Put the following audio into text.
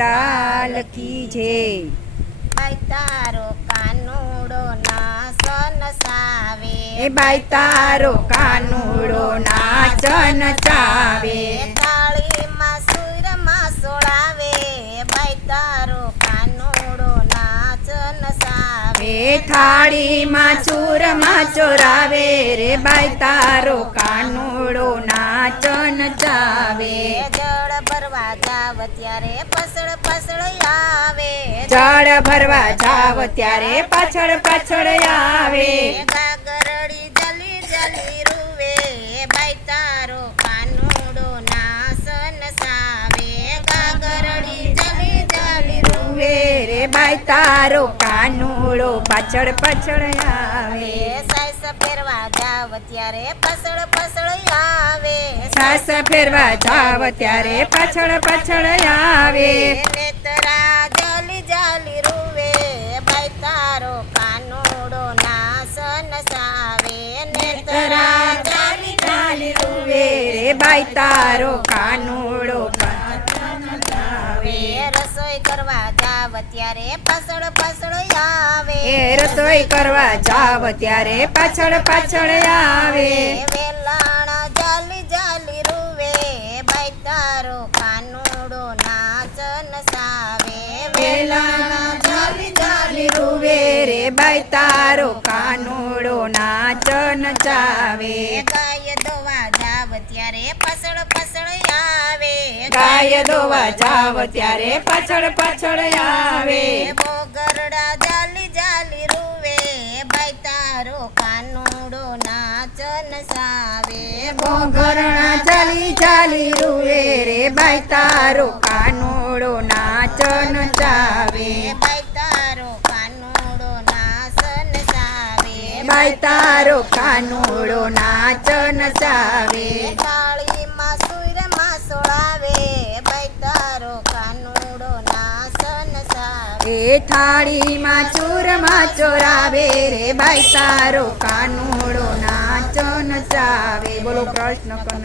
લાલ કી જય। બાઈ તારો કાનુડો નાચ નચાવે, એ બાઈ તારો કાનુડો નાચ નચાવે, થાળીમાં સૂરમાં સોળાવે, બાઈ તારો કાનુડો નાચ નચાવે, એ થાળીમાં ચૂરમાં ચોરાવે રે બાઈ તારો કાનુડો નાચ નચાવે। જળ ભરવા જાવ ત્યારે પસળ પસળ આવે, જળ ભરવા જાવ ત્યારે પાછળ પાછળ આવે, ગાગરડી જલી જલી રૂવે, બાઈ તારો કાનુડો નાચ નચાવે, ગાગરડી જલી જલી રૂવે, રે બાઈ તારો કાનુડો પાછળ પાછળ આવે, સાસ ફેરવા જાવ ત્યારે પસળ પસળ આવે, સાસ ફેરવા જાવ ત્યારે પાછળ પાછળ આવે, નેતરા જલી જલી રૂવે, બાઈ તારો કાનુડો નાચ નચાવે, તરા ચાલી ચાલી રૂવે રે બાઈ તારો કાનુડો રસોઈ કરવા જાવ ત્યારે પસળ પસળ આવે, એ રસોઈ કરવા જાવ ત્યારે પાછળ પાછળ આવે, વેલાણા જાલી જાલી રૂવે, બાઈ તારો કાનુડો નાચ નચાવે, વેલાણા જાલી જાલી રૂવે રે બાઈ તારો કાનુડો નાચ નચાવે, ગાય દોવા જાવ ત્યારે પસળ પસળ આવે, ગાય દોવા જાવ ત્યારે પાછળ પાછળ આવે, બોગરડા જાલી જાલી રૂવે, બાઈ તારો કાનુડો નાચ નચાવે, ઘોઘરણા ચાલી ચાલી રૂવે રે બાઈ તારો કાનુડો નાચ નચાવે, બાઈ તારો કાનુડો નાચ નચાવે, બાઈ તારો કાનુડો નાચ નચાવે, થાળીમાં સૂરમાં સોળાવે, બાઈ તારો કાનુડો નાચ નચાવે, એ થાળીમાં ચૂરમાં ચોરાવે રે બાઈ તારો કાનુડો નાચ નચાવે। બોલો કૃષ્ણ કનૈયા।